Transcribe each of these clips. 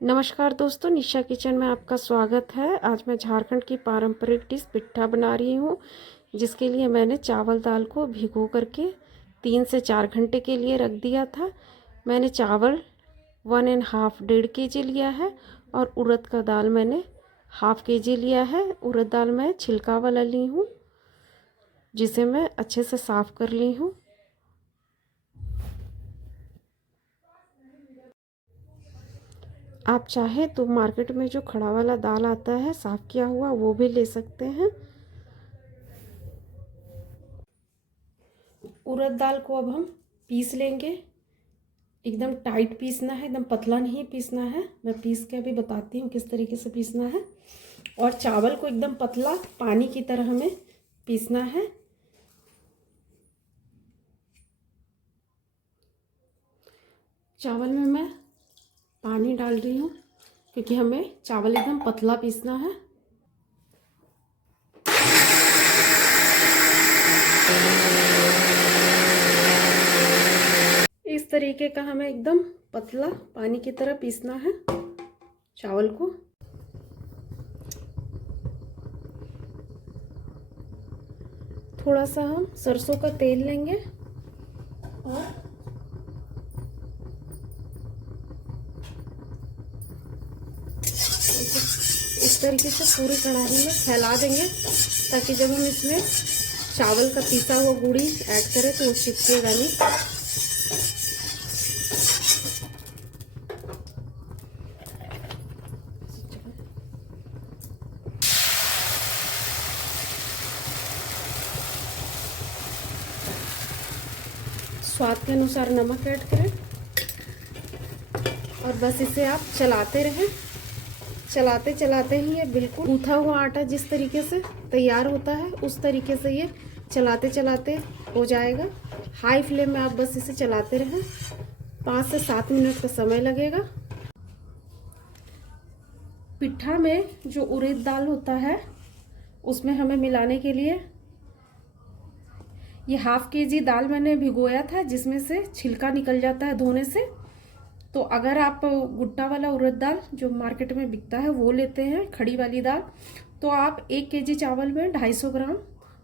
नमस्कार दोस्तों, निशा किचन में आपका स्वागत है। आज मैं झारखंड की पारंपरिक डिश पिट्ठा बना रही हूँ, जिसके लिए मैंने चावल दाल को भिगो करके 3 से 4 घंटे के लिए रख दिया था। मैंने चावल 1.5 1.5 kg लिया है और उड़द का दाल मैंने 1/2 kg लिया है। उड़द दाल मैं छिलका वाला ली हूँ, जिसे मैं अच्छे से साफ़ कर ली हूँ। आप चाहें तो मार्केट में जो खड़ा वाला दाल आता है साफ़ किया हुआ, वो भी ले सकते हैं। उड़द दाल को अब हम पीस लेंगे। एकदम टाइट पीसना है, एकदम पतला नहीं पीसना है। मैं पीस के अभी बताती हूँ किस तरीके से पीसना है। और चावल को एकदम पतला पानी की तरह हमें पीसना है। चावल में मैं पानी डाल रही हूँ, क्योंकि हमें चावल एकदम पतला पीसना है। इस तरीके का हमें एकदम पतला पानी की तरह पीसना है चावल को। थोड़ा सा हम सरसों का तेल लेंगे और इस तरीके से पूरी कढ़ाई में फैला देंगे, ताकि जब हम इसमें चावल का पिसा हुआ गुड़ी ऐड करें तो वो चिपकेगा नहीं। स्वाद के अनुसार नमक ऐड करें और बस इसे आप चलाते रहें। चलाते चलाते ही ये बिल्कुल गूथा हुआ आटा जिस तरीके से तैयार होता है, उस तरीके से ये चलाते चलाते हो जाएगा। हाई फ्लेम में आप बस इसे चलाते रहें। 5 से 7 मिनट का समय लगेगा। पिट्ठा में जो उड़द दाल होता है, उसमें हमें मिलाने के लिए ये 1/2 kg दाल मैंने भिगोया था, जिसमें से छिलका निकल जाता है धोने से। तो अगर आप गुट्टा वाला उड़द दाल जो मार्केट में बिकता है वो लेते हैं, खड़ी वाली दाल, तो आप 1 kg चावल में 250 ग्राम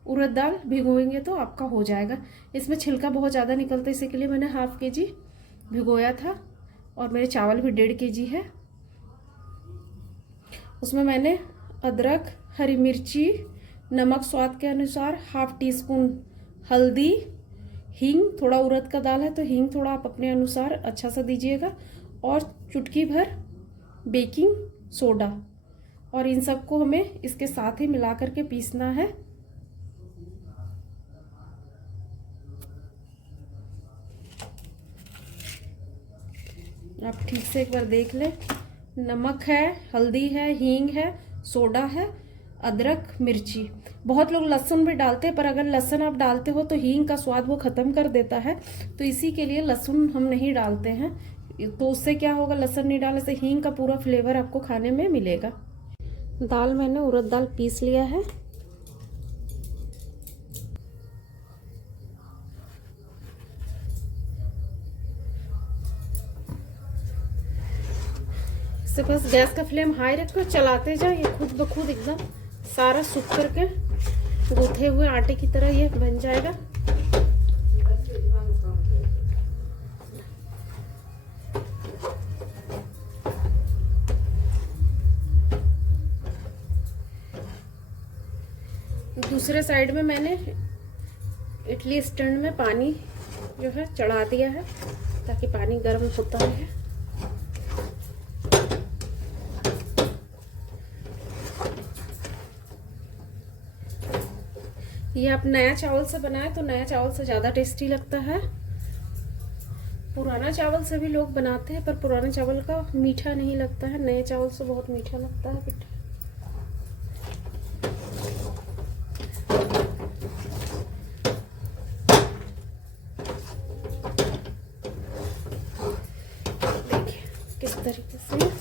उड़द दाल भिगोएंगे तो आपका हो जाएगा। इसमें छिलका बहुत ज़्यादा निकलता है, इसी के लिए मैंने 1/2 kg भिगोया था। और मेरे चावल भी 1.5 kg है। उसमें मैंने अदरक, हरी मिर्ची, नमक स्वाद के अनुसार, 1/2 टीस्पून हल्दी, हींग, थोड़ा उड़द का दाल है तो हींग थोड़ा आप अपने अनुसार अच्छा सा दीजिएगा, और चुटकी भर बेकिंग सोडा। और इन सबको हमें इसके साथ ही मिला करके पीसना है। आप ठीक से एक बार देख लें। नमक है, हल्दी है, हींग है, सोडा है, अदरक, मिर्ची। बहुत लोग लहसुन भी डालते हैं, पर अगर लहसुन आप डालते हो तो हींग का स्वाद वो ख़त्म कर देता है, तो इसी के लिए लहसुन हम नहीं डालते हैं। तो उससे क्या होगा, लहसुन नहीं डालने से हींग का पूरा फ्लेवर आपको खाने में मिलेगा। दाल मैंने उड़द दाल पीस लिया है। इससे बस गैस का फ्लेम हाई रखकर चलाते जाओ, ये खुद ब खुद एकदम सारा सूख करके गूथे हुए आटे की तरह ये बन जाएगा। दूसरे साइड में मैंने इडली स्टैंड में पानी जो है चढ़ा दिया है, ताकि पानी गर्म होता रहे। ये आप नया चावल से बनाए तो नया चावल से ज़्यादा टेस्टी लगता है। पुराना चावल से भी लोग बनाते हैं, पर पुराने चावल का मीठा नहीं लगता है, नए चावल से बहुत मीठा लगता है पिट्ठा। देखिए किस तरीके से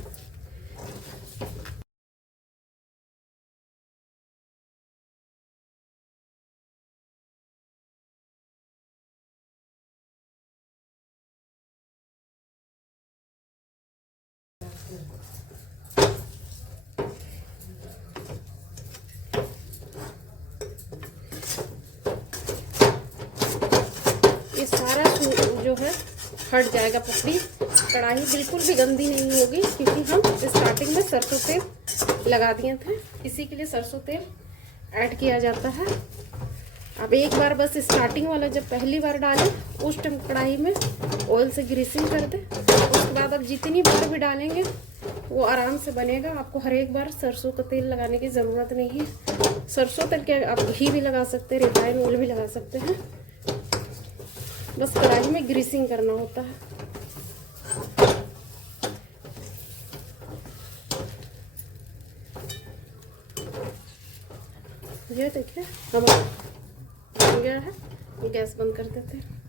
जो है हट जाएगा पपड़ी। कढ़ाई बिल्कुल भी गंदी नहीं होगी क्योंकि हम स्टार्टिंग में सरसों तेल लगा दिए थे, इसी के लिए सरसों तेल ऐड किया जाता है। अब एक बार बस स्टार्टिंग वाला जब पहली बार डालें उस टाइम कढ़ाई में ऑयल से ग्रीसिंग कर दें। उसके बाद अब जितनी बार भी डालेंगे वो आराम से बनेगा। आपको हर एक बार सरसों का तेल लगाने की ज़रूरत नहीं है। सरसों तेल के आप घी भी लगा सकते हैं, रिफाइन ऑयल भी लगा सकते हैं, बस कढ़ाई में ग्रीसिंग करना होता है। ये देखिए हम बन गया है, गैस बंद कर देते हैं।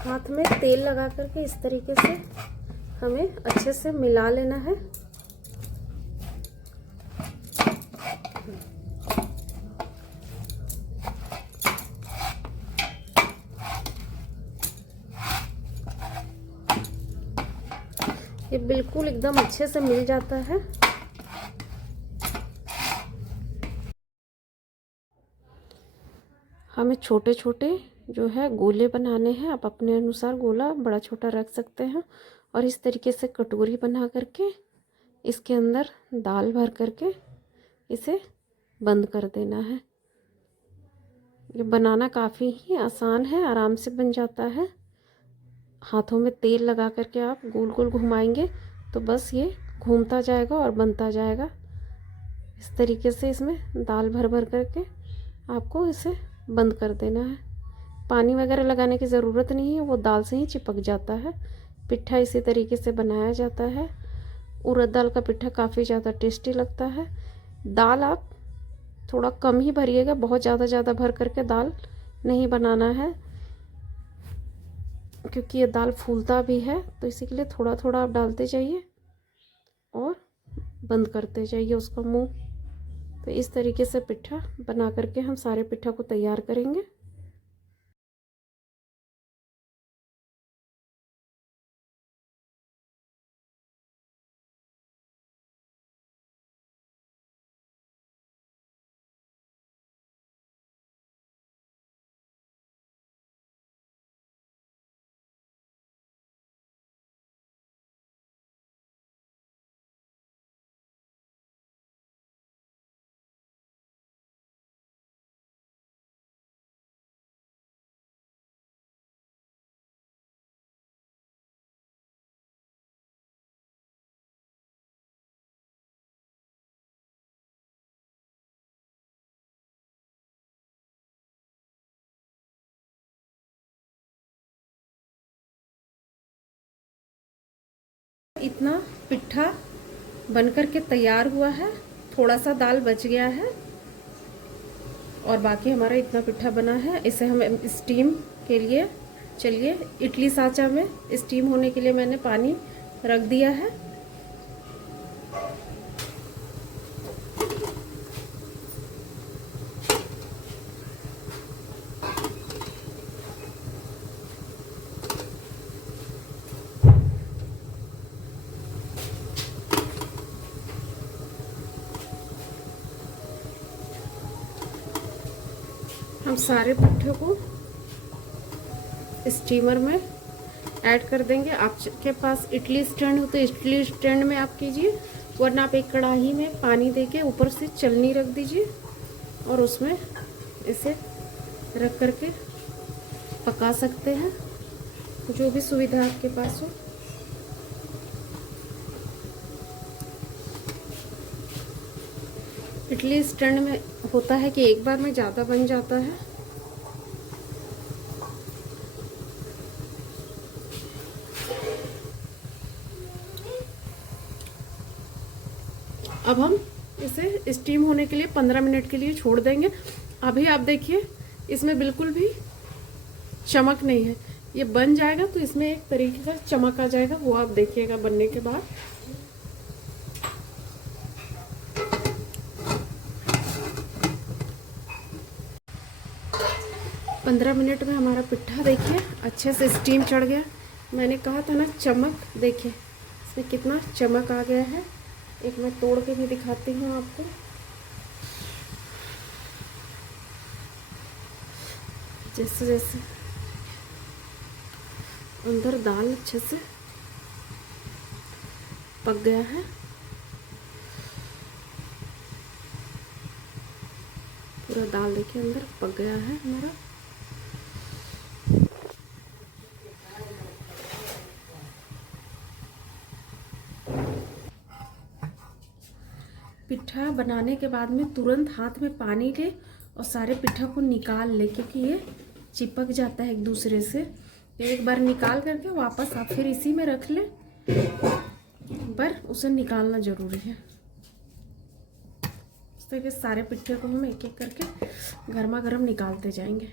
हाथ में तेल लगा करके इस तरीके से हमें अच्छे से मिला लेना है। ये बिल्कुल एकदम अच्छे से मिल जाता है। हमें छोटे छोटे जो है गोले बनाने हैं। आप अपने अनुसार गोला बड़ा छोटा रख सकते हैं। और इस तरीके से कटोरी बना करके इसके अंदर दाल भर करके इसे बंद कर देना है। ये बनाना काफ़ी ही आसान है, आराम से बन जाता है। हाथों में तेल लगा करके आप गोल गोल घुमाएंगे तो बस ये घूमता जाएगा और बनता जाएगा। इस तरीके से इसमें दाल भर भर करके आपको इसे बंद कर देना है। पानी वगैरह लगाने की ज़रूरत नहीं है, वो दाल से ही चिपक जाता है। पिट्ठा इसी तरीके से बनाया जाता है। उड़द दाल का पिट्ठा काफ़ी ज़्यादा टेस्टी लगता है। दाल आप थोड़ा कम ही भरिएगा, बहुत ज़्यादा भर करके दाल नहीं बनाना है क्योंकि ये दाल फूलता भी है, तो इसी के लिए थोड़ा थोड़ा आप डालते जाइए और बंद करते जाइए उसका मुंह। तो इस तरीके से पिट्ठा बना करके हम सारे पिट्ठा को तैयार करेंगे। इतना पिट्ठा बनकर के तैयार हुआ है। थोड़ा सा दाल बच गया है और बाकी हमारा इतना पिट्ठा बना है। इसे हम स्टीम के लिए, चलिए इडली साँचा में स्टीम होने के लिए मैंने पानी रख दिया है। हम सारे पिट्ठे को स्टीमर में ऐड कर देंगे। आपके पास इडली स्टैंड हो तो इडली स्टैंड में आप कीजिए, वरना आप एक कढ़ाई में पानी देके ऊपर से चलनी रख दीजिए और उसमें इसे रख करके पका सकते हैं, जो भी सुविधा आपके पास हो। इडली स्टैंड में होता है कि एक बार में ज़्यादा बन जाता है। अब हम इसे स्टीम होने के लिए 15 मिनट के लिए छोड़ देंगे। अभी आप देखिए इसमें बिल्कुल भी चमक नहीं है। ये बन जाएगा तो इसमें एक तरीके का चमक आ जाएगा, वो आप देखिएगा बनने के बाद। पंद्रह मिनट में हमारा पिट्ठा देखिए अच्छे से स्टीम चढ़ गया। मैंने कहा था ना चमक, देखिए इसमें कितना चमक आ गया है। एक मैं तोड़ के भी दिखाती हूँ आपको। जैसे जैसे अंदर दाल अच्छे से पक गया है। पूरा दाल देखिए अंदर पक गया है हमारा। पिट्ठा बनाने के बाद में तुरंत हाथ में पानी ले और सारे पिट्ठा को निकाल ले, क्योंकि ये चिपक जाता है एक दूसरे से। तो एक बार निकाल करके वापस आप फिर इसी में रख ले, पर उसे निकालना ज़रूरी है। इस तरह के सारे पिट्ठे को हम एक एक करके गर्मा गर्म निकालते जाएंगे।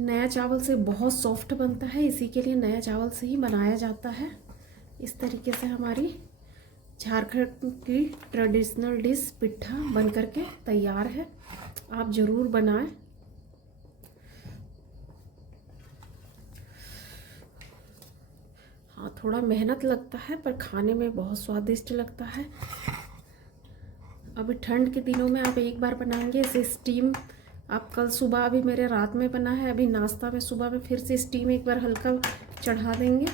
नया चावल से बहुत सॉफ्ट बनता है, इसी के लिए नया चावल से ही बनाया जाता है। इस तरीके से हमारी झारखंड की ट्रेडिशनल डिश पिट्ठा बन करके तैयार है। आप ज़रूर बनाएं। हाँ, थोड़ा मेहनत लगता है पर खाने में बहुत स्वादिष्ट लगता है। अभी ठंड के दिनों में आप एक बार बनाएंगे इसे स्टीम। आप कल सुबह, अभी मेरे रात में बना है, अभी नाश्ता में सुबह में फिर से स्टीम एक बार हल्का चढ़ा देंगे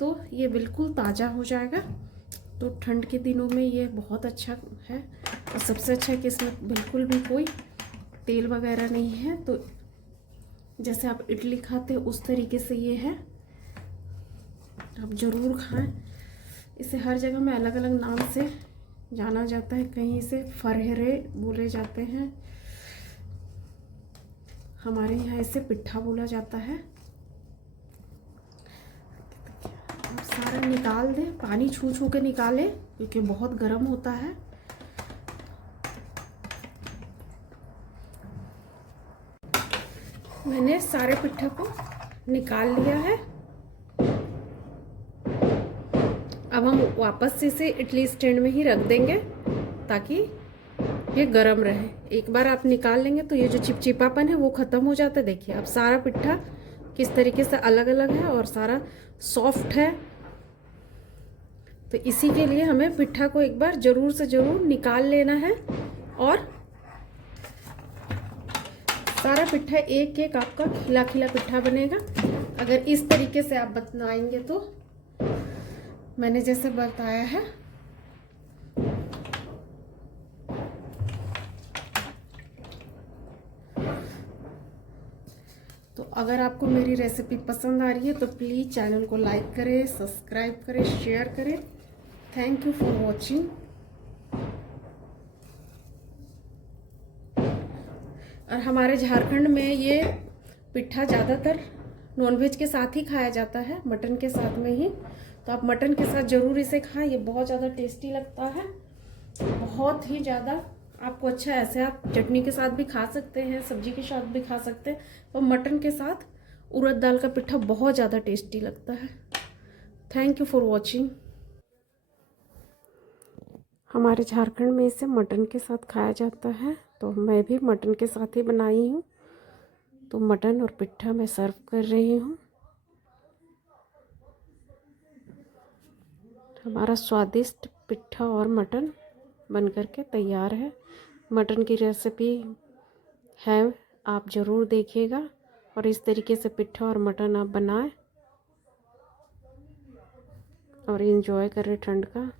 तो ये बिल्कुल ताज़ा हो जाएगा। तो ठंड के दिनों में ये बहुत अच्छा है। और सबसे अच्छा है कि इसमें बिल्कुल भी कोई तेल वगैरह नहीं है। तो जैसे आप इडली खाते हैं उस तरीके से ये है, आप ज़रूर खाएं। इसे हर जगह में अलग अलग नाम से जाना जाता है। कहीं इसे फरहेरे बोले जाते हैं, हमारे यहाँ इसे पिट्ठा बोला जाता है। अब सारा निकाल दें, पानी छू छू के निकालें क्योंकि बहुत गर्म होता है। मैंने सारे पिट्ठे को निकाल लिया है। अब हम वापस से इसे इडली स्टैंड में ही रख देंगे ताकि ये गरम रहे। एक बार आप निकाल लेंगे तो ये जो चिपचिपापन है वो ख़त्म हो जाता है। देखिए अब सारा पिट्ठा किस तरीके से अलग अलग है और सारा सॉफ्ट है। तो इसी के लिए हमें पिट्ठा को एक बार ज़रूर से ज़रूर निकाल लेना है। और सारा पिट्ठा एक एक आपका खिला खिला पिट्ठा बनेगा अगर इस तरीके से आप बनाएंगे तो, मैंने जैसे बताया है। तो अगर आपको मेरी रेसिपी पसंद आ रही है तो प्लीज़ चैनल को लाइक करें, सब्सक्राइब करें, शेयर करें। Thank you for watching. और हमारे झारखंड में ये पिट्ठा ज़्यादातर नॉनवेज के साथ ही खाया जाता है, मटन के साथ में ही। तो आप मटन के साथ ज़रूर इसे खाएं, ये बहुत ज़्यादा टेस्टी लगता है, बहुत ही ज़्यादा। आपको अच्छा, ऐसे आप चटनी के साथ भी खा सकते हैं, सब्जी के साथ भी खा सकते हैं, और मटन के साथ उड़द दाल का पिट्ठा बहुत ज़्यादा टेस्टी लगता है। Thank you for watching. हमारे झारखंड में इसे मटन के साथ खाया जाता है, तो मैं भी मटन के साथ ही बनाई हूँ। तो मटन और पिट्ठा मैं सर्व कर रही हूँ। हमारा स्वादिष्ट पिट्ठा और मटन बन करके तैयार है। मटन की रेसिपी है, आप ज़रूर देखिएगा और इस तरीके से पिट्ठा और मटन आप बनाएं और एंजॉय करें ठंड का।